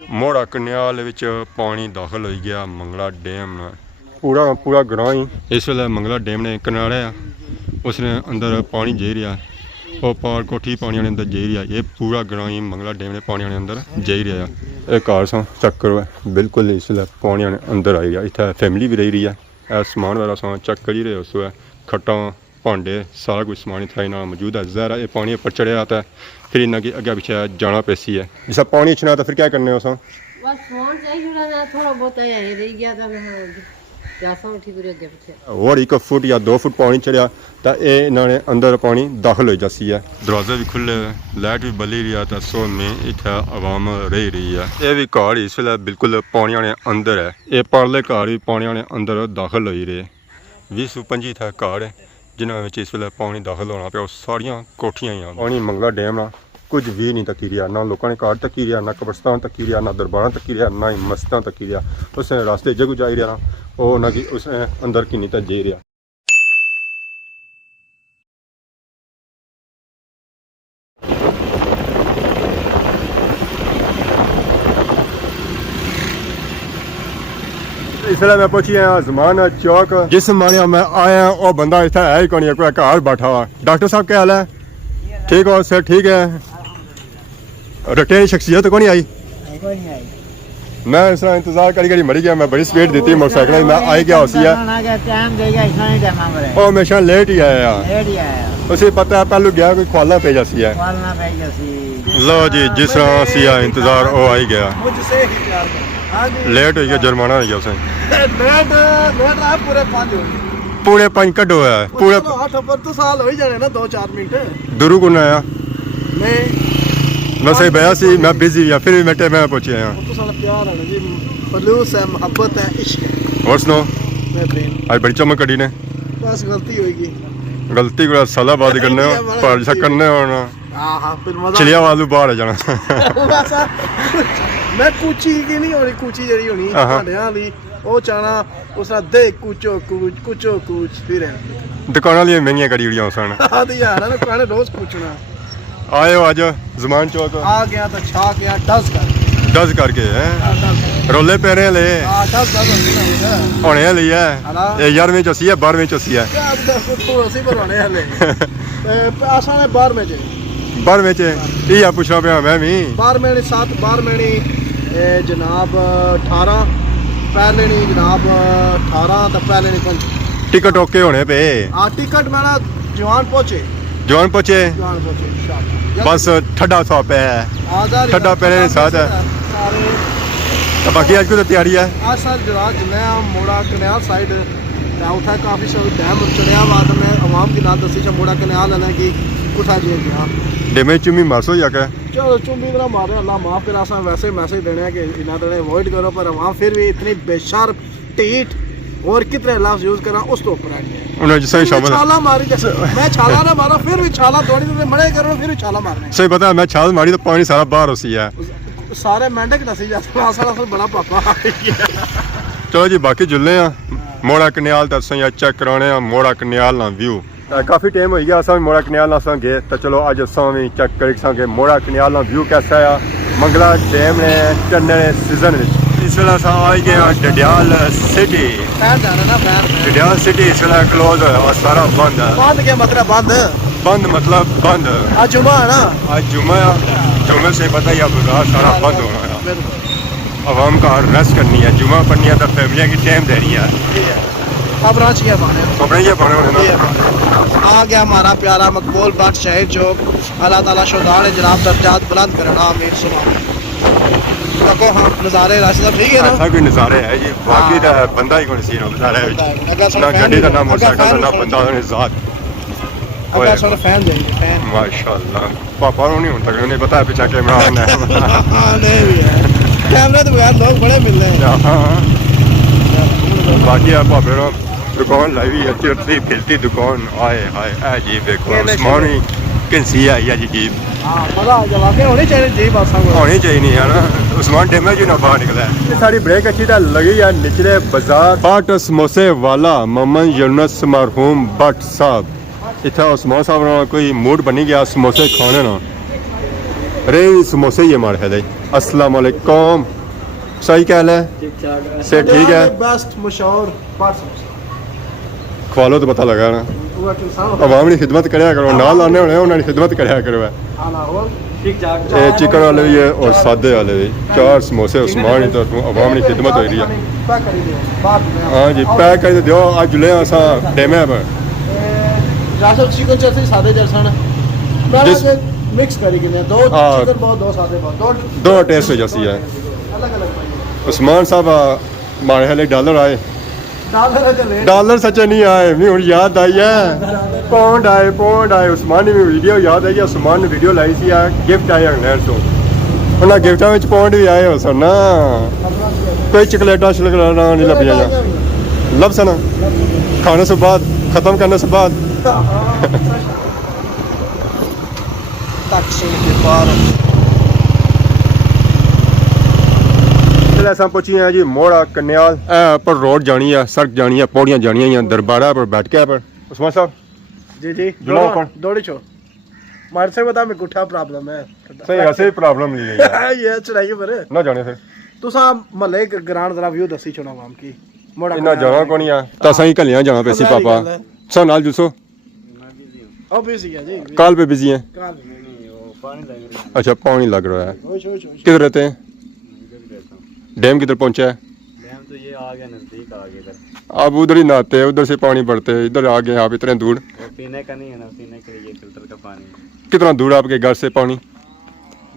ਮੋੜਾ ਕਨਿਆਲ ਵਿੱਚ ਪਾਣੀ ਦਾਖਲ ਹੋਈ ਗਿਆ ਮੰਗਲਾ ਡੈਮ ਨਾਲ ਪੂਰਾ ਗਰਾਹ ਹੀ ਇਸ ਵੇਲੇ ਮੰਗਲਾ ਡੈਮ ਨੇ ਕਿਨਾਰਿਆ ਉਸਨੇ ਅੰਦਰ ਪਾਣੀ ਜੇ ਰਿਹਾ ਉਹ ਪਾਰ ਕੋਠੀ ਪਾਣੀ ਦੇ ਅੰਦਰ ਜੇ ਰਿਹਾ ਇਹ ਪੂਰਾ ਗਰਾਹ ਹੀ ਮੰਗਲਾ ਡੈਮ ਦੇ ਪਾਣੀ ਦੇ ਅੰਦਰ ਜੇ ਰਿਹਾ ਇਹ ਘਰ ਸਾਂ ਚੈੱਕ ਕਰੋ ਬਿਲਕੁਲ ਇਸ ਵੇਲੇ ਪਾਣੀ ਦੇ ਅੰਦਰ ਆਈ ਗਿਆ ਇੱਥੇ ਫੈਮਿਲੀ ਵੀ ਰਹੀ ਹੈ ਇਹ ਸਮਾਨ ਵਾਲਾ ਸਾਂ ਚੈੱਕ ਕਰੀ ਰਹੇ ਉਸ ਵੇ खट्टा भांडे सारा कुछ समान इतना ना मौजूद है ज़रा ये पानी ऊपर चढ़े आता है फिर इन्ना की अगे पीछे जाना पैसी है जैसा पानी छना तो फिर क्या करने हो बस फोन चाहिए ना थोड़ा बहुत रह गया था और 1 फुट या 2 फुट पानी चढ़िया तो ये इन्होंने अंदर पानी दाखिल हो जाती है दरवाजे भी खुले लाइट भी बली रही है तो सो में इतना आवाम रही है ये भी घर इस वे बिल्कुल पानी ने अंदर है ये परले घर भी पानी ने अंदर दाखिल हो रहे 20-25 था घर जिन्होंने इस वे पानी दाखिल होना पे सारिया कोठियां ही पानी मंगला डैम ना कुछ भी नहीं तकी रहा ना लोगों ने घर तकी रहा ना कब्रस्तान तकी रहा ना दरबार तकी रहा ना ही मस्जिद तकी रहा उसने रास्ते जगह जाई रहा वो ना कि उसने अंदर किन्नी तक जे रहा इसलिए मैं पहुंची आया ज़माना चौक जिस मानिया मैं आया वो बंदा इतना है ही कोई कोई घर बैठा हुआ डॉक्टर साहब क्या हाल है ठीक हो सर ठीक है रटेरी शख्सियत को नहीं आई मैं इस इंतजार करी मरी गया मैं बड़ी स्पीड दी मोटरसाइकिल मैं आई गया उसी ओ हमेशा लेट ही आया उसे पता है पहलू गया कोई ख्वाला पे जासी है लो जी जिस तरह सी इंतजार वो आई गया लेट हो गया जुर्माना हो गया उसे पूरे 5 कड्डो है पूरे 8 साल हो ही जाने ना 2-4 मिनट दुरू को आया मैं सही बया सी मैं बिजी या फिर भी मैं टाइम में पहुंचे आया तो साला प्यार है जी खलूस है मोहब्बत है इश्क है और सुनो मैं प्रेम आज बड़ी चमक कड़ी ने बस गलती होगी गलती को साला बात करने हो पर ऐसा करने होना हां हां फिर मजा चलिया वालू बाहर है जाना मैं कुची की नहीं होनी कुची जड़ी होनी भाड़ियां दी ओ चाना उसना दे कुचो कुच फिर दुकानां लिए महंगियां करी हुई सन हां तो यार ना कहने रोज पूछना आयो आज ज़मान चौक आ गया तो छा गया 10 करके हैं रोले पे रहे ले हां 10 होने वाली है ये 11वीं च है 12वीं च है क्या 10 थोड़ा सी बनाने वाले आशा ने 12 में 12वीं च ये पूछना पे मैं भी 12 में 7 12 में जनाब 18 पहले नहीं जनाब 18 तो पहले नहीं 5 टिकट ओके होने पे हाँ टिकट मेरा जवान पहुंचे इंशाल्लाह बस ठंडा सा पे है ठंडा पहले साथ है तो बाकी आज की तैयारी है आज सर जवाब जिन्हें मोड़ा कन्याल साइड उठा काफ़ी सब डैम चढ़िया बाद में आवाम की नाल दसी मोड़ा कन्याल है कि कुठा जे गया डेमे चुमी मासो जाके चलो चुम्बी तरह मारे अल्लाह माफ करे असा वैसे मैसेज देने कि इना देने अवॉइड करो पर आवाम फिर भी इतनी बेशर्म टीट और कितने लफ्ज यूज करा उस तो ऊपर है उन्हें जैसे ही शामिल छाला मारी जैसे मैं छाला ना मारा फिर भी छाला थोड़ी देर मड़े करो फिर भी छाला मारने सही पता है मैं छाल मारी तो पानी सारा बाहर होसी है सारे मेंढक नसी जाते आसा फिर बड़ा पापा चलो जी बाकी जुलने मोड़ा कन्याल तो असें चेक कराने मोड़ा कन्याल ना व्यू काफ़ी टाइम हो गया असा मोड़ा कन्याल ना गए तो चलो अज असा भी चेक करी मोड़ा कन्याल ना व्यू कैसा है मंगला डैम ने चढ़ने सीजन इस वे आई गए डडियाल सिटी डडियाल सिटी इस वे क्लोज है सारा बंद है बंद क्या मतलब बंद मतलब बंद आज जुम्मा है ना आज जुम्मा जुम्मे से पता ही बाजार सारा बंद होना है आवाम का रेस्ट करनी है जुम्मा पढ़नी है तो फैमिलियाँ की टाइम देनी है खबर चाहिए पाने आ गया हमारा प्यारा मकबूल बट शहीद चौक अल्लाह ताला शुदार जनाब दर्जात बुलंद करना आमीन सुबह देखो हम नज़ारे रास्ते ठीक है ना ऐसा कोई नज़ारे है जी बाकी तो बंदा ही कोई सी नज़ारे ना गड्डी का ना मोटरसाइकिल ना बंदा ने ज़ात अगर सर फैन देंगे फैन माशाल्लाह पापा को नहीं तक नहीं पता है पीछे कैमरा है नहीं भी है कैमरे तो बगैर लोग बड़े मिल रहे हैं बाकी आप पापे दुकान लाई है चलती फिरती दुकान आए हाय ए जी देखो समान ही कैंसी आई है जी जीप मजा आ जावा के होनी चाहिए जीप आसा होनी चाहिए नहीं है ना उस्मान डैमेज ही ना बाहर निकला है सारी ब्रेक अच्छी तरह लगी है निचले बाजार बाट समोसे वाला मोहम्मद यूनुस मरहूम भट्ट साहब इतना उस्मान साहब कोई मूड बनी गया समोसे खाने ना रे समोसे ही हमारे है अस्सलाम वालेकुम सही क्या हाल है से ठीक है बेस्ट मशहूर पार्ट खवा लो तो पता लगा ना वो इंसान अवाम की खिदमत करया करो नाल आने होने उन्होंने खिदमत करया करो आना हो ठीक ठाक ये चिकन वाले भी है और सादे वाले भी 4 समोसे उस्मान की तरफ अवाम की खिदमत हो रही है पैक कर दियो बाद में हाँ जी पैक कर दियो आज जुले असा डेमे पर राशो चिकन जैसे सादे जैसा जिस- मिक्स करी के दो हाँ। चिकन बहुत दो सादे बहुत दो टेस्ट हो जैसी है अलग अलग उस्मान साहब हमारे हाले डॉलर आए डॉलर चले डॉलर सच्चे नहीं आए मैं हूँ याद आई है पौंड आए उस्मान ने भी वीडियो याद आई है उस्मान ने वीडियो लाई सी गिफ्ट आए इंग्लैंड ਤੋਂ ਉਹਨਾਂ ਗਿਫਟਾਂ ਵਿੱਚ ਪੌਂਡ ਵੀ ਆਏ ਹੋ ਸਨ ਨਾ ਕੋਈ ਚਕਲੇਟਾਂ ਸ਼ਲਕਲਾਟਾਂ नहीं ਲੱਭੀਆਂ ਜਾਂ ਲੱਭ ਸਨ ਖਾਣੇ ਤੋਂ ਬਾਅਦ ਖਤਮ करने से बाद तकसीम के पार चल ऐसा पहुंची हैं जी मोड़ा कन्याल पर रोड जानी है सड़क जानी है पौड़ियां जानी है दरबारा पर बैठ के पर उस्मान साहब जी जी जुड़ो अपन। दौड़ी छो मार से बता मैं गुठा प्रॉब्लम है सही ऐसे ही प्रॉब्लम ली गई है ये चढ़ाई पर ना जाने फिर तुसा महल्ले ग्रांड जरा व्यू दसी छोड़ा आवाम की मोड़ा इन्ना जाना को नहीं है ता सही कलियां जाना पे सी पापा सा नाल जुसो ओ बिजी है जी कॉल पे बिजी है काल अच्छा पानी लग रहा है ओश ओश ओश किधर रहते हैं डैम किधर पहुंचा है डैम तो ये आ गया नजदीक आ गया इधर अब उधर ही नहाते हैं उधर से पानी बढ़ते हैं इधर आ गए आप इतने दूर वो पीने का नहीं है ना पीने के लिए फिल्टर का पानी कितना दूर आपके घर से पानी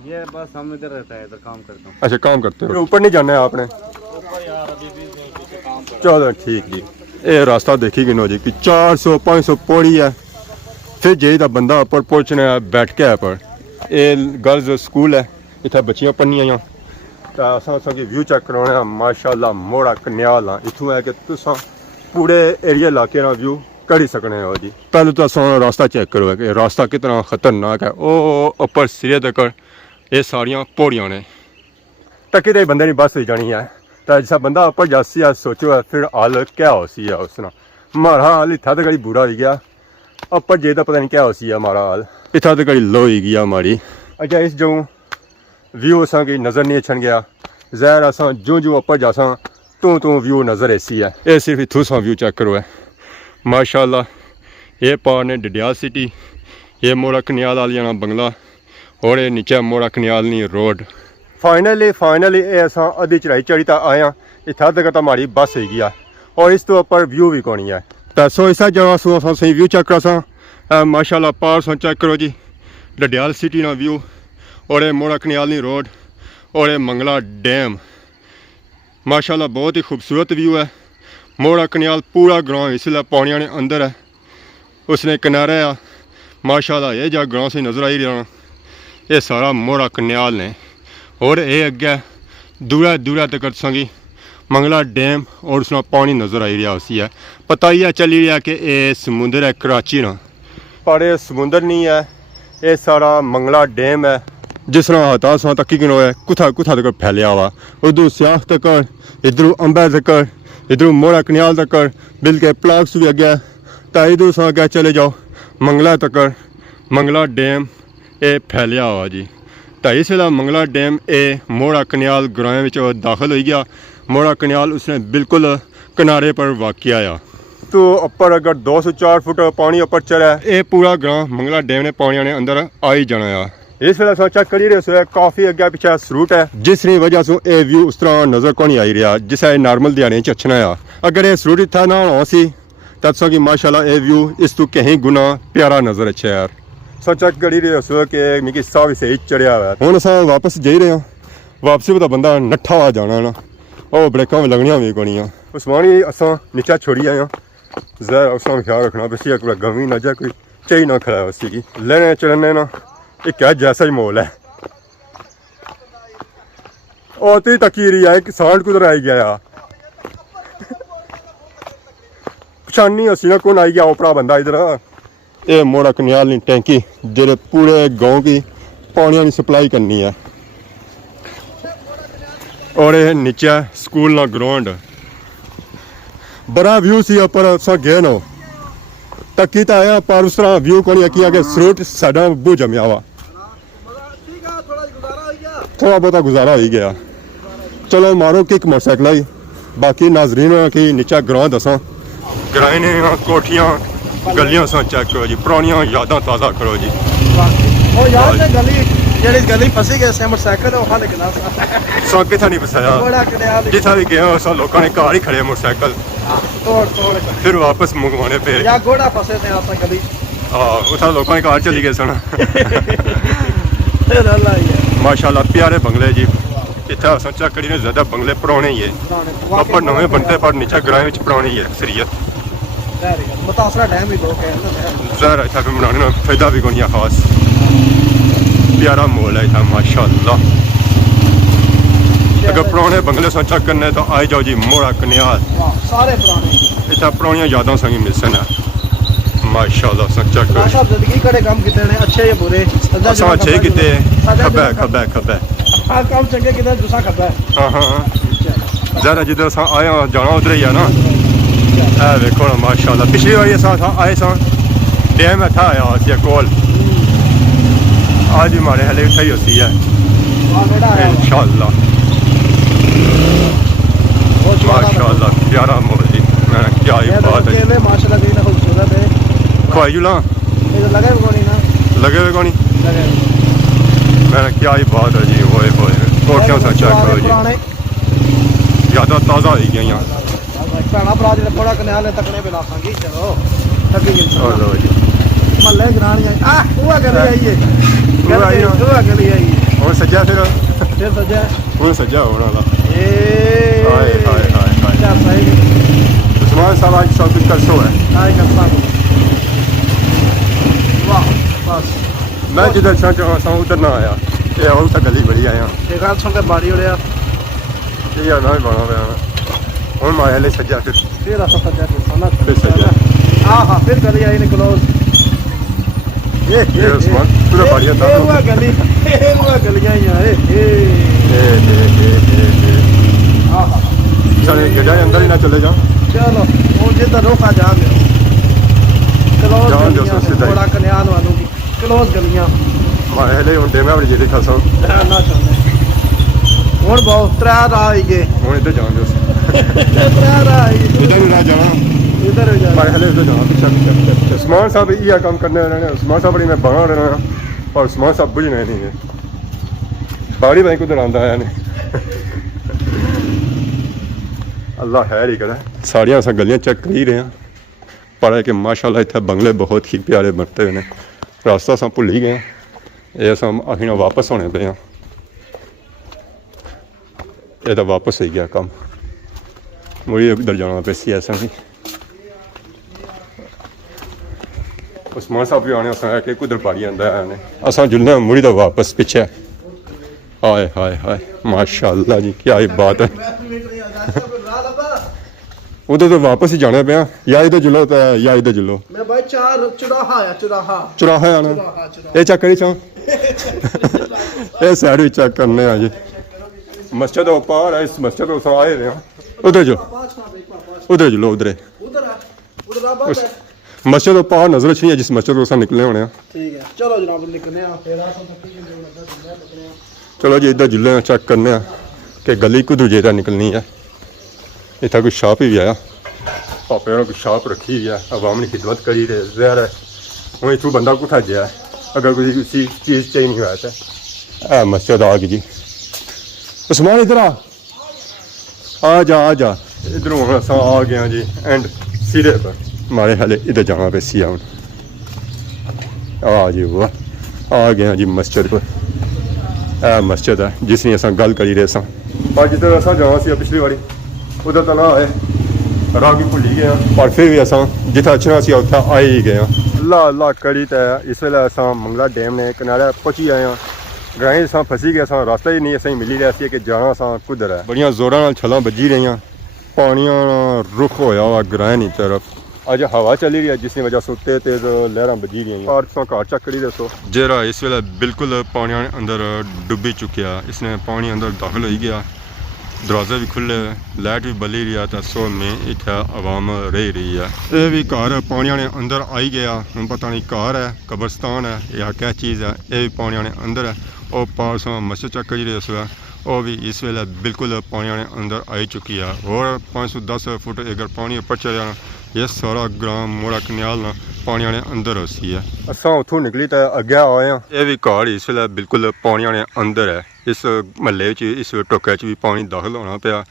ये बस हम इधर रहता है इधर काम करता हूँ अच्छा काम करते हो ऊपर नहीं जाना है आपने चलो ठीक जी ये रास्ता देखी गिनो जी कि 400-500 पौड़ी है फिर जे दा बंदा ऊपर पहुंचना है बैठ के पर ये गर्ल्स स्कूल है इतना बच्चियां पढ़नियां तो असा व्यू चेक कराने माशाल्लाह मोड़ा कन्याल इतों है कि तुसा पूरे एरिया इलाके का व्यू करी सकने हो जी पहले तो असा रास्ता चेक करो कि रास्ता कितना खतरनाक है ओ ऊपर सिरे तक ये सारियां पौड़ियां ने तो कितने बंदे नहीं बस हो जानी है तो जैसा बंदा ऊपर जासी है सोचो है फिर हाल क्या हो सी है उसना हमारा हाल इतना तो कहीं बुरा ही गया ऊपर जे तो पता नहीं क्या हो सी है हमारा हाल इतना तो कहीं लो ही गया हमारी अच्छा इस जो व्यू असा की नज़र नहीं छन गया जहर असा जो जो ऊपर जासा तू व्यू नज़र ऐसी है ये सिर्फ इथू सा व्यू चेक करो है माशाल्लाह ये पार ने डडियाल सिटी ये मोड़ा कन्याल वाली जाना बंगला और ये नीचे मोड़ा कन्याल नी रोड फाइनली ये असा अद्धी चढ़ाई चढ़ी तो आया इतना तक तो हमारी बस हो गया और इस तो ऊपर व्यू भी कौन है तो सो इस जगह सो सही व्यू चेक करो सा माशाल्लाह पार सो चेक करो जी डडियाल सिटी ना व्यू और ये मोड़ा कन्याल नी रोड और ये मंगला डैम माशाल्लाह बहुत ही खूबसूरत व्यू है मोड़ा कन्याल पूरा ग्राउंड इसलिए पौड़ियां ने अंदर है उसने किनारे आ माशाल्लाह ये जगह ग्राउंड से नज़र आई रहा ये सारा मोड़ा कन्याल ने और ये अगे दूरा तक संगी मंगला डैम और उसमें पानी नज़र आई रहा उसी है पता ही है चली रहा कि ये समुंदर है कराची ना पर ये समुंदर नहीं है ये सारा मंगला डैम है जिस तरह हताश तक ही है कुथा तक फैलिया हुआ उधर स्याख तक इधर अंबे तक इधर मोड़ा कन्याल तक बिल्कुल प्लाक्स भी अगे तो इधर से अगे चले जाओ मंगला तक मंगला डैम ये फैलिया हुआ जी तो इसलिए मंगला डैम ये मोड़ा कन्याल ग्रां में दाखिल हो गया मोड़ा कन्याल उसने बिल्कुल किनारे पर वाक़ आया तो ऊपर अगर 2 से 4 फुट पानी ऊपर चढ़ा है ये पूरा ग्रां मंगला डैम ने पानी ने अंदर आ ही जाना है इस वेले अस चेक करी रहे काफ़ी अगे पिछे सरूट है जिस वजह से ये व्यू उस तरह नज़र को नहीं आई रहा जिस नॉर्मल दिहाड़े अच्छना आ अगर ये सरूट इतना ना होना सी तो कि माशाल्लाह ये व्यू इस तो कहीं गुना प्यारा नज़र अच्छा यार सो चेक करी रहे हो कि मिगी साह भी सही चढ़िया हुआ हूँ अस वापस जा रहे हैं वापसी पर तो बंदा नट्ठा हुआ जाना ना और ब्रेक भी लगनिया भी कोनी उस्मान ही अस नीचा छोड़ी आए जहर उसका ख्याल रखना बस पूरा गमी ना जाए कोई चाही ना खड़ा उसी की लेने चलने ना एक क्या जैसा ही मोल है और तो तकी रही है कि सांड कुदर आई गया पछानी असी ना कौन आई गया ओपरा बंदा इधर ये मोड़ा कन्याल नी टैंकी जेरे पूरे गांव की पानी की सप्लाई करनी है और ये नीचे स्कूल ना ग्राउंड बड़ा व्यू सी पर गए ना तकी तो आया पर उस तरह व्यू को नहीं किया कि स्रोत साडा बू जमया हुआ थोड़ा बहुत गुजारा हो ही गया। चलो मारो किक मोटरसाइकिल ही बाकी नाजरीन कि नीचा ग्रां दसा ग्रां ने कोठियां गलियां सा चेक करो जी पुरानियां यादां ताज़ा करो जी। ਉਹ ਯਾਰ ਨੇ ਗਲੀ ਜਿਹੜੀ ਗਲੀ ਫਸੀ ਗਏ ਸੀ ਮੋਟਰਸਾਈਕਲ ਉਹ ਹੱਲ ਕਿਨਾ सा किथा नहीं फसाया ਬੜਾ ਕਨਿਆਲ जिथा भी गया सा लोगों ने घर ही खड़े मोटरसाइकिल ਤੋੜ ਤੋੜ फिर वापस मंगवाने पे ਜਾਂ ਗੋੜਾ ਫਸੇ ਤੇ ਆਪਾਂ ਗਲੀ उथा लोगों ने घर चली गए सन। ਫਿਰ ਅੱਲਾ ਯਾਰ माशाल्लाह प्यारे बंगले जी इतना सच्चा कड़ी ने ज्यादा बंगले पुराने ही है पर नवे बनते पर नीचे ग्रां में पुराने ही है असलियत ਮਤਾਸਰਾ ਡੈਮ ਹੀ ਲੋਕ ਕਹਿੰਦੇ ज़ाहिर है इतना बनाने में फायदा भी कोई खास प्यारा माहौल है इतना माशाल्लाह। अगर पुराने बंगले से चेक करने तो आए जाओ जी मोड़ा कन्याल ਸਾਰੇ ਪੁਰਾਣੇ इतना पुरानियां यादां संगी मिसन है माशाल्लाह सच्चा ਰਾਜ कर ਸਾਹਿਬ ਜ਼ਿੰਦਗੀ ਕਿਹੜੇ ਕੰਮ ਕੀਤੇ ਨੇ ਅੱਛੇ ਜਾਂ ਬੁਰੇ असा अच्छे किते खब्बे खब्बे खब्बे ਆ ਕੰਮ ਚੰਗੇ ਕਿਤੇ ਦੂਸਰਾ ਖੱਬਾ हाँ हाँ ज़ाहिर है जिधर असा आए जाना उधर ही है ना। है देखो ना माशाल्लाह पिछली बार ये आए सा डैम था आया सी कोल आज भी हमारे हले उठा ही होती है ਆ ਨੇੜਾ ਆਇਆ इंशाल्लाह ਬਹੁਤ माशाल्लाह प्यारा माहौल जी मैं क्या ही बात है केले माशाल्लाह कितना खूबसूरत है ख्वाही जुला ये तो लगे कोनी ना लगे हुए कौन लगे मैं क्या ही बात है जी होए होए कोठियां सा चेक करो जी पुराने यादां ताज़ा हो गई यहाँ ਭੈਣਾ ਭਰਾ ਜਿਹੜੇ ਬੜਾ ਕਨਿਆਲ ਹੈ ਤਕੜੇ ਬਿਲਾ ਸੰਗੀ ਚਲੋ ਤੱਕੀ ਜਿੰਸਾ लो जी ਮੱਲੇ ਗਰਾਣੀਆਂ ਆ ਉਹ ਗਲੀ ਆਈਏ ਉਹ ਆਈ ਨਾ। ਉਹ ਗਲੀ ਆਈ और सज्जा फिर ਫਿਰ ਸੱਜਾ वो सज्जा होने वाला ਏ हाय हाय हाय हाय ਚਾ ਸਹੀ उस्मान साहब आज सब कुछ कर सो है ਆਈ ਕਰਤਾ ਵਾਹ ਬਸ मैं जिधर चाह उधर ना आया ये और तक गली बड़ी आया ਇਹ ਗੱਲ ਸੁਣ ਕੇ ਬਾੜੀ ਉੜਿਆ ये ना भी बना हुआ हूँ माया ले सज्जा फिर ਫਿਰ ਆਪਾਂ ਸੱਜਾ ਤੇ ਸੋਨਾ फिर सज्जा ਆਹਾ ਫਿਰ ਗਲੀ ਆਈ ਨੇ ਕਲੋਜ਼ ये उस्मान पूरा बढ़िया था ਇਹ ਉਹ ਗਲੀ ਇਹ ਉਹ ਗਲੀਆਂ ਹੀ ਆ ਆਹਾ चले गड्ढा अंदर ही ना चले जाओ ਚਲੋ ਉਹ ਜਿੱਦਾਂ ਰੋਕਾ ਜਾਣਗੇ ਕਲੋਜ਼ ਜਾਣ ਦਿਓ ਗਲੀਆਂ ਸਿੱਧਾ ਹੀ। ਬੜਾ ਕਨਿਆਲ ਵਾਲੂ ਦੀ ਕਲੋਜ਼ ਗਲੀਆਂ माया ले हूँ डेमे बड़ी जेडी खसा ਨਾ ਚਾਹੁੰਦੇ ਹੁਣ ਬਹੁਤ ਤਰਾ ਰਾਹ ਹੀ ਗਏ हूँ इधर जान दो ਤਰਾ ਰਾਹ ਹੀ इधर ही ना जाना ਇਧਰ ਹੋ ਜਾ माया ले इधर जाना पीछे पीछे उस्मान साहब ये काम करने वाले उस्मान साहब बड़ी मैं बना रहा और उस्मान साहब बुझने नहीं है बाड़ी भाई कुछ आंदा है नहीं अल्लाह खैर ही करे साड़ियाँ अस गलियां चेक कर ही रहे हैं पर है कि माशाल्लाह इतने बंगले बहुत ही प्यारे बनते हुए हैं रास्ता अस भुल ही गए ये अस अखियां वापस होने पे हैं ये तो वापस हो गया काम मुझे उधर जाना पे सी ऐसा भी उस्मान साहब भी आने असा कि कुधर पाड़ी आंदा है असा जुलने मुड़ी तो वापस पीछे हाय हाय हाय माशाल्लाह जी क्या ही बात है उधर तो वापस ही जाना पे या इधर जुलो तो या इधर जुलो ਮੈਂ ਬਾਈ ਚਾਰ ਚੁਰਾਹਾ ਆ ਚੁਰਾਹਾ चौराहा आना ये चेक करी चाह ये साइड भी चेक करने आ जी मस्जिद पार है इस मस्जिद को आए हुए हैं उधर जो उधर जुलो उधर ਉਧਰ ਆ ਉਧਰ ਆ ਬਾਤ ਹੈ मस्जिद पार नजर नहीं है जिस मस्जिद को निकले होने हैं ਠੀਕ ਹੈ ਚਲੋ ਜਨਾਬ ਨਿਕਲਨੇ ਆ ਫੇਰ ਆ ਤੱਕੀ ਜਿੰਦੇ ਲੱਗਾ ਜਿੰਦਾ ਟਕਣੇ चलो जी इधर जुले चेक करने कि गली कुधर जेता निकलनी है इतना कोई शॉप ही भी आया पापे ने कोई शॉप रखी हुई है अवाम ने खिदमत करी रहे जहर है हूँ इतों बंदा कुत्था गया अगर कोई किसी चीज़ चाहिए नहीं हुआ तो मस्जिद आ गई जी उस्मान इधर आ जा इधरों हम अस आ गए जी एंड सिरे पर हमारे हाले इधर जाना पे सी हूँ आ जी वाह आ गए जी मस्जिद पर मस्जिद है जिसकी अस गल करी रहे सा पर जिधर अस जाना सी पिछली बारी उधर तो ना आए राह भी भुली गए पर फिर भी अस जिथे अचना सी उत्थे आए ही गए अल्लाह अल्लाह करी तो इस वेले अस मंगला डैम ने किनारे पहुंची आए ग्राएं अस फसी गए अस रास्ता ही नहीं असें मिली रहा सी कि जाना अस कुधर है बड़ियां जोरां नाल छलां बजी रही पानियां रुख होया वा ग्राएं दी तरफ अज हवा चली रही है जिसकी वजह से उत्ते तेज लहरां बजी रही और घर चेक करी दसो जेरा इस वेले बिल्कुल पानी अंदर डुबी चुकिया इसने पानी अंदर दाखिल हो गया दरवाजे भी खुले लाइट भी बली रही है तो सो में इतना आवाम रही है ये भी घर पानी ने अंदर आई गया हम पता नहीं घर है कब्रस्तान है या क्या चीज़ है ये भी पानी ने अंदर है ਉਹ ਪਾਸੋਂ ਮਸਜਿਦ ਚੱਕ ਜਿਹੜੀ ਇਸ ਵੇਲੇ ਉਹ ਵੀ ਇਸ ਵੇਲੇ ਬਿਲਕੁਲ ਪਾਣੀ ਨੇ ਅੰਦਰ ਆਈ ਚੁੱਕੀ ਆ। ਹੋਰ 510 ਫੁੱਟ ਅਗਰ ਪਾਣੀ ਉੱਪਰ ਚੜਿਆ ਇਹ ਸਾਰਾ ਗ੍ਰਾਮ ਮੋੜਾ ਕਨਾਲ ਨਾਲ ਪਾਣੀ ਨੇ ਅੰਦਰ ਹੋਸੀ ਹੈ। ਅਸਾਂ ਉੱਥੋਂ ਨਿਕਲੀ ਤਾਂ ਅੱਗੇ ਆਏ ਆ। ਇਹ ਵੀ ਘਰ ਇਸ ਵੇਲੇ ਬਿਲਕੁਲ ਪਾਣੀ ਨੇ ਅੰਦਰ ਹੈ। ਇਸ ਮਹੱਲੇ 'ਚ ਇਸ ਟੋਕੇ 'ਚ ਵੀ ਪਾਣੀ ਦਾਖਲ ਹੋਣਾ ਪਿਆ।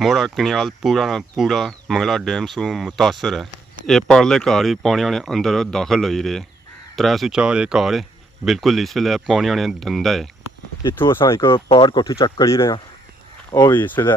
ਮੋੜਾ ਕਨਾਲ ਪੂਰਾ ਨਾ ਪੂਰਾ ਮੰਗਲਾ ਡੈਮ ਤੋਂ ਮੁਤਾਸਰ ਹੈ। ਇਹ ਪਰਲੇ ਘਰ ਵੀ ਪਾਣੀ ਨੇ ਅੰਦਰ ਦਾਖਲ ਹੋਈ ਰਹੇ 304 ਇਹ ਘਰ ਬਿਲਕੁਲ ਇਸ ਵੇਲੇ ਪਾਣੀ ਨੇ ਦੰਦਾ ਹੈ। ਇੱਥੋਂ ਅਸਾਂ ਇੱਕ ਪਾਰ ਕੋਠੀ ਚੱਕ ਕਰੀ ਰਹੇ ਹਾਂ ਉਹ ਵੀ ਇਸ ਵੇਲੇ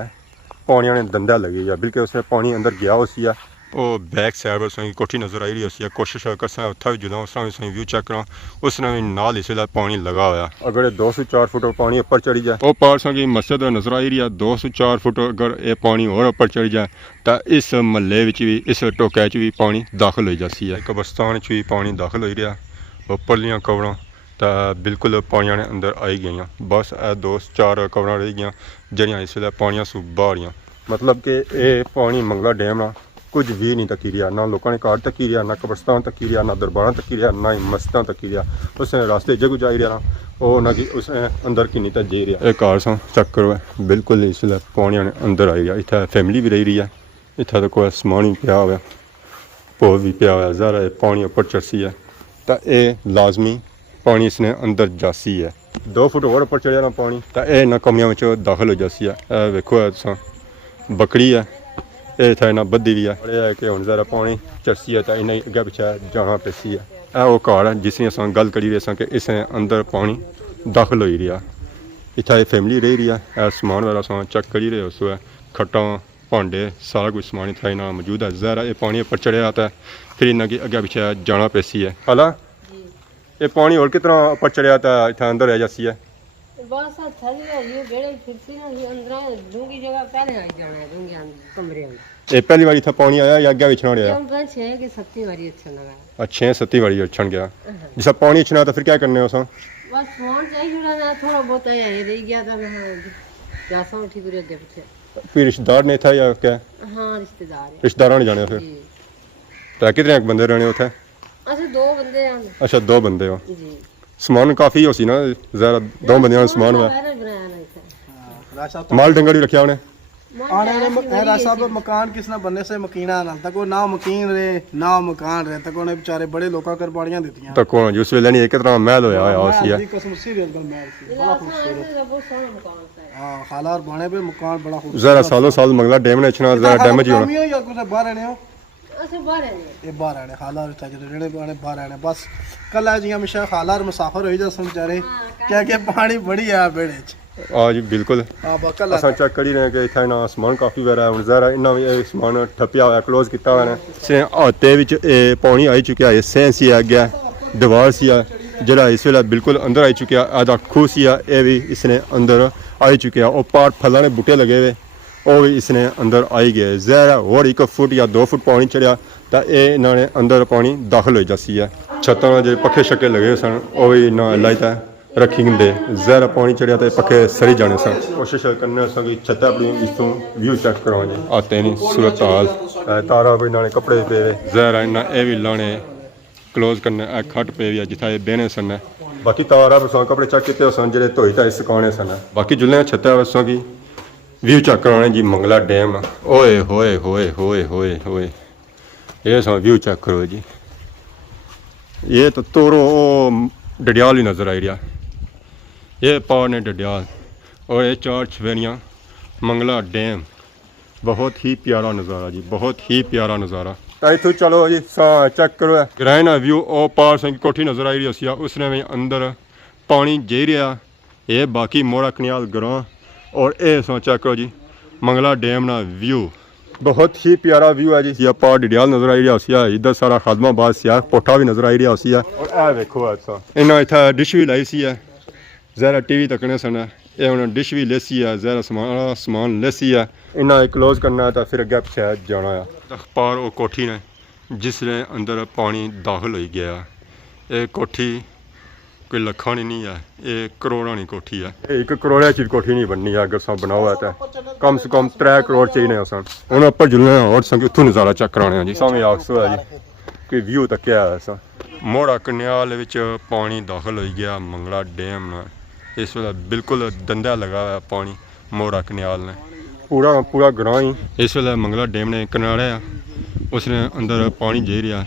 ਪਾਣੀ ਨੇ ਦੰਦਾ ਲੱਗੀ ਆ। ਬਿਲਕੁਲ ਉਸਨੇ ਪਾਣੀ ਅੰਦਰ ਗਿਆ ਹੋ ਸੀ ਉਹ बैक साइड पर सही कोठी नजर आई रही है। कोशिश कर उत्था भी जुदा उस सही व्यू चेक करा उसने भी नाल इस वेले पानी लगा हुआ। अगर 204 फुट पानी ऊपर चढ़ी जाए वो पार की मस्जिद नजर आई रही है 204 फुट अगर ये पानी और ऊपर चढ़ी जाए तो इस महल्ले भी इस टोके भी पानी दाखिल हो जाती है। कब्रस्तान भी पानी दाखिल हो रहा उपरलियाँ कवरां तो बिल्कुल पानी ने अंदर आई गई। बस ए 2-4 कवरां रह गई जड़ियाँ इस वेले पानी सूह रही। मतलब कि ये पानी मंगला डैम ना कुछ भी नहीं तकी रहा। ना लोगों ने कार तकी रहा ना कब्रस्तान तकी रहा ना दरबार तकी रहा ना ही मस्जिद तकी रहा। उसने रास्ते जगह जा रहा और ना कि उसने अंदर किन्नी तक जे रहा। एक कार सा चक्कर है बिल्कुल इसलिए पानी ने अंदर आई रहा। इतना फैमिली भी रही है इतना तो कोई समान भी पिया हुआ भोग भी पिया हुआ ज़रा पानी ऊपर चढ़सी है तो यह लाजमी पानी इसने अंदर जासी है। 2 फुट और ऊपर चढ़िया ना पानी तो यह इन्होंने कमरियों में दाखिल हो जासी है। वेखो बकरी है ये इतना इन्ना बद्धी भी है है कि हम ज़रा पानी चरसी है तो इन्हें अगे पिछे जाना पैसी है। यह वो घर है जिसकी अस गल करी रहे कि इसने अंदर पानी दाखिल हो रहा। इतना फैमिली रही रही है समान वाला अस चेक करी रहे उस खट्टा भांडे सारा कुछ समान इतना इन्ना मौजूद है। ज़रा ये पानी ऊपर चढ़िया तो फिर इन्हें की अगे पिछे जाना पैसी है। हाला ये पानी और कितना ऊपर चढ़िया तो इतना अंदर रह जासी है। बस अच्छा जी ये बेड़े फिरसी ना ये अंदर डूंगी जगह पहले आई जाना है डूंगी कमरे में। ये पहली बार इतना पानी आया या अगे बिछना रहा? हम 6 की 7 बारी अच्छा लगा। अच्छा 7 बारी अच्छन गया जिस पानी अच्छना तो फिर क्या करने हो बस फोन चाहिए ना थोड़ा बहुत है रह गया था प्यासा उठी पूरे अगे पीछे। फिर रिश्तेदार ने था या क्या? हाँ रिश्तेदार रिश्तेदार ने जाने फिर तो कितने बंदे रहने उठे? अच्छा 2 बंदे हैं। अच्छा 2 बंदे हो जी समान काफ़ी हो सी ना ज़रा 2 बंदियां समान में माल डंगर भी रखा उन्हें साहब मकान किसने बनने से मकीना ना तक ना मकीन रहे ना मकान रहे तक उन्हें बेचारे बड़े लोग कुर्बानियां दी तो कौन जिस वेले नहीं एक तरह महल होया होया उसी है। हां हालात बने पे मकान बड़ा खूबसूरत ज़रा सालों साल मंगला डैम ने इतना ज़रा डैमेज होना या कुछ बाहर रहने हो अच्छा बाहर है ये बाहर रहने हालात जेडे बने बाहर रहने बस कल है जी हमेशा हालात मुसाफिर होई जस बेचारे क्या के पानी बड़ी है बेड़े च आज बिल्कुल हां बकल असा चेक करी रहे कि इतना ना समान काफ़ी वैरा है। ज़रा इन्ना भी समान ठप्पिया हुआ क्लोज किया हुआ है से हाथे विच पानी आई चुकिया है। सेंस ही आ गया दीवार सी है जरा इस वेले बिल्कुल अंदर आई चुकिया आधा खूह सी है ये भी इसने अंदर आई चुकिया और पार फलों ने बूटे लगे हुए वो भी इसने अंदर आई गए। ज़रा और 1 फुट या 2 फुट पानी चढ़िया तो ये इन्होंने अंदर पानी दाखिल हो जासी है। छतों जो पखे शके लगे सन वो भी इन्ना लाइट है रखी दे ज़रा पानी चढ़िया तो पखे सरी जाने सन। कोशिश करने कि छत अपनी इतों व्यू चेक कराओ जी आते नहीं सूरत हाल तारा भी इन्होंने कपड़े पे ज़रा इन्ना ये भी लाने क्लोज करने खट पे भी जिथा ये बहने सन। बाकी तारा बसों कपड़े चेक किए सन जो धोई धाई सुकाने सन। बाकी जुल्ले छत बसों की व्यू चेक कराने जी मंगला डैम ओए होए होए होए होए होए ये सो व्यू चेक करो जी। ये तो तोरो डडियाल ही नज़र आई रहा ये पार ने डडियाल और ये 4 छवेरियाँ मंगला डैम बहुत ही प्यारा नज़ारा जी बहुत ही प्यारा नज़ारा। इतों चलो जी चेक करो ग्रैना व्यू ओ पार से कोठी नज़र आई रही उसने भी अंदर पानी जे रहा ये बाकी मोड़ा कनाल ग्रां और ये सो चेक करो जी मंगला डैम ना व्यू बहुत ही प्यारा व्यू है जी। पार डिडियाल नज़र आई रहा इधर सारा खादमाबाद सिया पोठा भी नज़र आई रहा और ए वेखो इन्हें इतना डिश भी लाई सी है ज़रा टीवी तकने सन ये उन्हें डिश भी लेसी है ज़रा समान लेसी है इन्हें क्लोज करना है तो फिर अगे पिछे जाना है। पार वो कोठी ने जिसने अंदर पानी दाखिल हो गया ये कोठी कोई लखा नहीं है ये करोड़ा की कोठी है। 1 करोड़ की कोठी नहीं बननी है अगर सब बनाओ है तो कम से कम 3 करोड़ चाहिए सन उन्हें उपर जुलने और संग उतों नज़ारा चेक कराने जी सामने आखसो है जी कि व्यू तक है ऐसा मोड़ा कनाल विच पानी दाखिल हो गया मंगला डैम इस वेले बिल्कुल डंडा लगा हुआ पानी मोड़ा कनाल ने पूरा ग्रां ही इस वेले मंगला डैम ने किनारा है उसने अंदर पानी जे रहा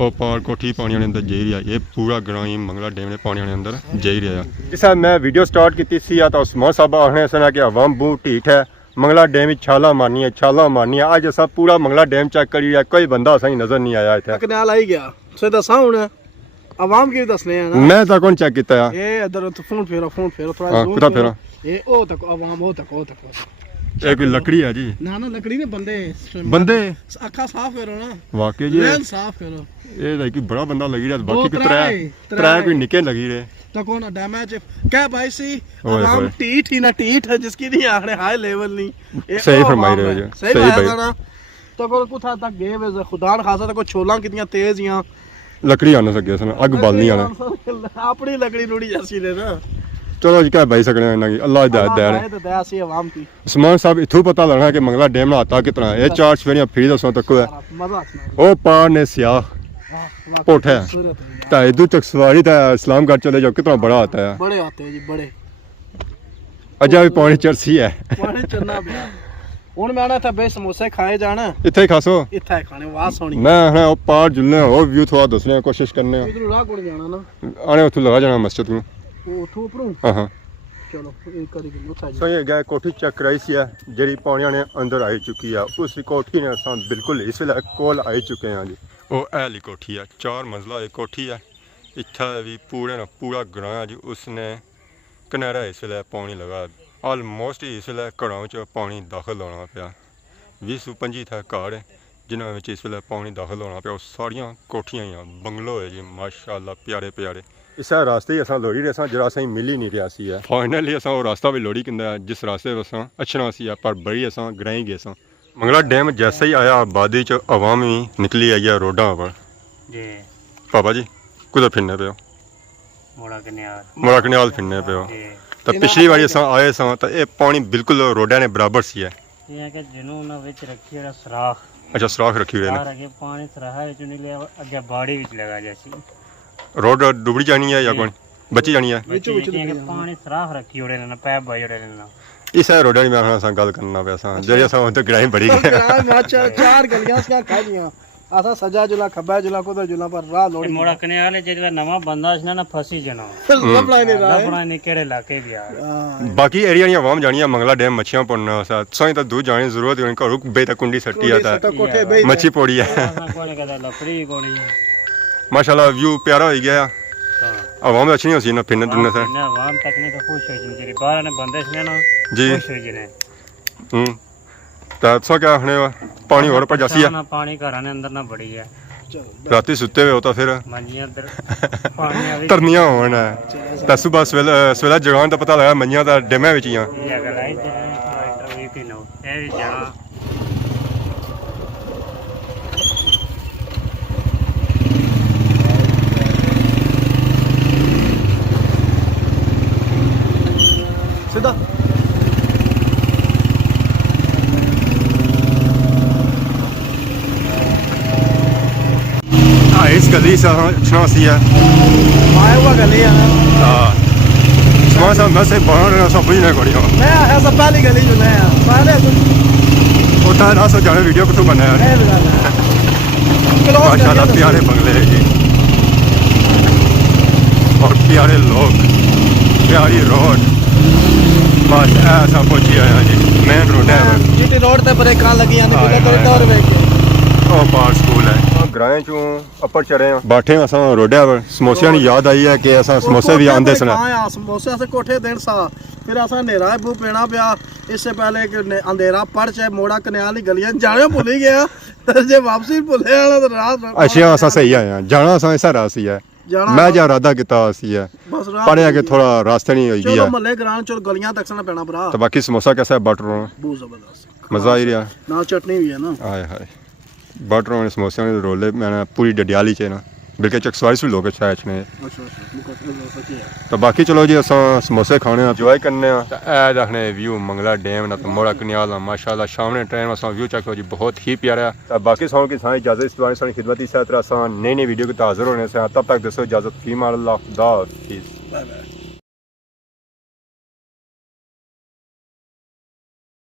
और पार कोठी पानी ने अंदर जे रहा ये पूरा ग्रां ही मंगला डैम ने पानी ने अंदर जे रहा जिस मैं वीडियो स्टार्ट की सी तो उस्मान साहब आखने सुना कि अवाम बहुत ढीठ है मंगला डैम छाला मारनी है अज अस पूरा मंगला डैम चेक करी कोई बंदा असें नजर नहीं आया इत्थे कनाल आई गया सो दसा हुन आवाम की दसने हैं ना मैं तो कौन चेक किया ये इधर तो फोन फेरो थोड़ा हां कुत्ता फेरा ये ओ तक आवाम ओ तक ये कोई लकड़ी है जी ना लकड़ी ने बंदे अखा साफ करो ना वाकई जी लेन साफ करो ये लाइक बड़ा बंदा लगी रहा बाकी भी त्रै कोई निके लगी रहे तो कौन डैमेज क्या भाई सी आवाम टीठ ही ना टीठ है जिसकी नहीं आखने हाई लेवल नहीं सही फरमाई रहे हो सही भाई तो कौन कुथा तक गए वे खुदा न खासा तो कोई छोला कितनी तेज या लकड़ी आने सके सन अग बालनी आने अपनी लकड़ी रूड़ी जैसी ले ना चलो जी क्या भाई सकने इन्ना की अल्लाह हिदायत दे रहे तो दया सी आवाम की उस्मान साहब इथों पता लगना कि मंगला डैम ना आता कितना ये चार चफेरियां फ्री दसो तक है मजा आना ओ पार ने स्याह पोठा ता इधर तक सवारी ता इस्लामगढ़ चले जाओ कितना बड़ा आता है बड़े आते हैं जी बड़े अजा भी पानी चरसी है पानी चलना पिया ਹੁਣ ਮੈਂ ਆਣਾ ਇੱਥੇ ਸਮੋਸੇ ਖਾਏ ਜਾਣਾ ਇੱਥੇ ਹੀ ਖਾਸੋ ਇੱਥੇ ਖਾਣੇ ਵਾਹ ਸੋਹਣੀ ਮੈਂ ਹਾਂ ਉਹ ਪਾਰ ਜੁਲਨੇ ਉਹ ਵਿਊ ਥੋੜਾ ਦੱਸਣੇ ਕੋਸ਼ਿਸ਼ ਕਰਨੇ ਆ ਇਧਰ ਰਾਹ ਕੋਲ ਜਾਣਾ ਨਾ ਆਣੇ ਉੱਥੇ ਲਗਾ ਜਾਣਾ ਮਸਜਿਦ ਨੂੰ ਉਹ ਉੱਥੋਂ ਉੱਪਰੋਂ ਹਾਂ ਚਲੋ ਇਹ ਕਰੀ ਗਏ ਉੱਥੇ ਸੋ ਇਹ ਗਏ ਕੋਠੀ ਚੈੱਕ ਕਰਾਈ ਸੀ ਜਿਹੜੀ ਪਾਣੀਆਂ ਨੇ ਅੰਦਰ ਆਈ ਚੁੱਕੀ ਆ ਉਸ ਕੋਠੀ ਨੇ ਅਸਾਂ ਬਿਲਕੁਲ ਇਸ ਵੇਲੇ ਕੋਲ ਆਈ ਚੁੱਕੇ ਹਾਂ ਜੀ ਉਹ ਐਲੀ ਕੋਠੀ ਆ 4 ਮੰਜ਼ਲਾ ਇਹ ਕੋਠੀ ਆ ਇੱਥੇ ਵੀ ਪੂਰਾ ਗਰਾਂ ਜੀ ਉਸਨੇ ਕਿਨਾਰਾ ਇਸ ਵੇਲੇ ਪਾਣੀ ਲਗਾ ਆਲਮੋਸਟ ਇਸ ਵੇਲੇ ਘਰਾਂ 'ਚ ਪਾਣੀ ਦਾਖਲ ਹੋਣਾ ਪਿਆ 20-25 ਥਾ ਘਰ ਜਿਨ੍ਹਾਂ ਵਿੱਚ ਇਸ ਵੇਲੇ ਪਾਣੀ ਦਾਖਲ ਹੋਣਾ ਪਿਆ ਉਹ ਸਾਰੀਆਂ ਕੋਠੀਆਂ ਆ ਬੰਗਲੋ ਹੈ ਜੀ ਮਾਸ਼ਾਅੱਲਾ ਪਿਆਰੇ इस रास्ते असा लोड़ी रहे जरा असें मिल ही नहीं रहा सी है फाइनली असा वो रास्ता भी लोड़ी किंदा जिस रास्ते असा अच्छना सी पर बड़ी असा ग्राई गए सा मंगला डैम जैसे ही आया आबादी च अवाम भी निकली आई है रोडा पर जी पापा जी कुदर फिरने पे मोड़ा कन्याल फिरने पे तो पिछली बारी असा आए सा तो ये पानी बिल्कुल रोडा ने बराबर सी है अच्छा सुराख रखी हुई है पानी सराहा अगे बाड़ी लगा जैसी रोड डुबड़ी जानी है या कौन बची जानी है पानी सराख रखी ओड़े ना पैप भाई ओड़े ना इस रोड में मैं गल करना पे सा जेरी सा तो ग्राई बड़ी गया चार गलियां सा खालियां आसा सजा जुला खब्बा जुला कोदा जुला पर राह लोड़ी मोड़ा कने वाले जेला नवा बंदा छना ना फसी जना लपड़ा नहीं रहा लपड़ा नहीं केड़े इलाके भी आ बाकी एरिया नी आवाम जानी है मंगला डैम मच्छियां पड़ना सा सोई तो दूर जाने जरूरत है घरों बेता कुंडी सट्टी आता है मच्छी पड़ी है कोने कदा लपड़ी कोनी माशाल्लाह व्यू प्यारा हो गया आवाम अच्छी नहीं होसी ना फिरने दुरने से ना आवाम तकने तो खुश हो जिन जेरी बाहर ने बंदे छने ना जी खुश हो जिने ता सो क्या हने पानी और पर जासी है ना पानी घरां ने अंदर ना बड़ी है राती सुते हुए होता फिर मंजियां अंदर पानी आ तरनियां होना ता सुबह सवेला जगान दा पता लगा मंजियां दा डैम विच ही आ ये गलाई ते इंटरव्यू की नो ए जहां सीधा इस गली से अच्छा सी है आया हुआ गली है हां सुबह से मैं से बाहर सब कुछ नहीं करियो मैं आया सब पहली गली जो नया पहले होता है ना सो जाने वीडियो कुछ बनाया है माशाल्लाह प्यारे बंगले हैं जी और प्यारे लोग प्यारी रोड बस ऐसा पहुंची आया जी मेन रोड है जीटी रोड ते ब्रेक कान लगी यानी बिना कॉरिडोर वेख के ओ पार स्कूल है ग्रां चों अपर चढ़े बैठे असां रोडे पर समोसियां नी याद आई है कि असां समोसे भी आंदे सन हां समोसे से कोठे देन सा फिर असां नेरा बू पेना पिया इससे पहले कि अंधेरा पड़ चाहे मोड़ा कन्याल दी गलियां जाने भूल ही गया जे वापसी भूले वाला तो रात अच्छा असां सही आए जाना असां ऐसा रासी है मैं जा इरादा किता सी है पर है कि थोड़ा रास्ते नहीं होई गया चलो मल्ले ग्रां चल गलियां तक से पैना भरा तो बाकी समोसा कैसा है बटर बहुत जबरदस्त मजा आ रहा ना चटनी भी है ना हाय हाय बटर और समोसे के रोले मैंने पूरी डडियाली च ना बिल्कुल चकसवाइस भी लोग अच्छा ने तो बाकी चलो जी असां समोसे खाने इंजॉय करने तो ऐ देखने व्यू मंगला डैम ना तो मोड़ा कन्याल माशाल्लाह सामने ट्रेन असां व्यू चेक करो जी बहुत ही प्यारा तो बाकी साउंड की सारी इजाजत इस बार सारी खिदमत इस तरह असां नई वीडियो के हाजिर होने से तब तक दसो इजाजत फीमा अल्लाह खुदा हाफिज़।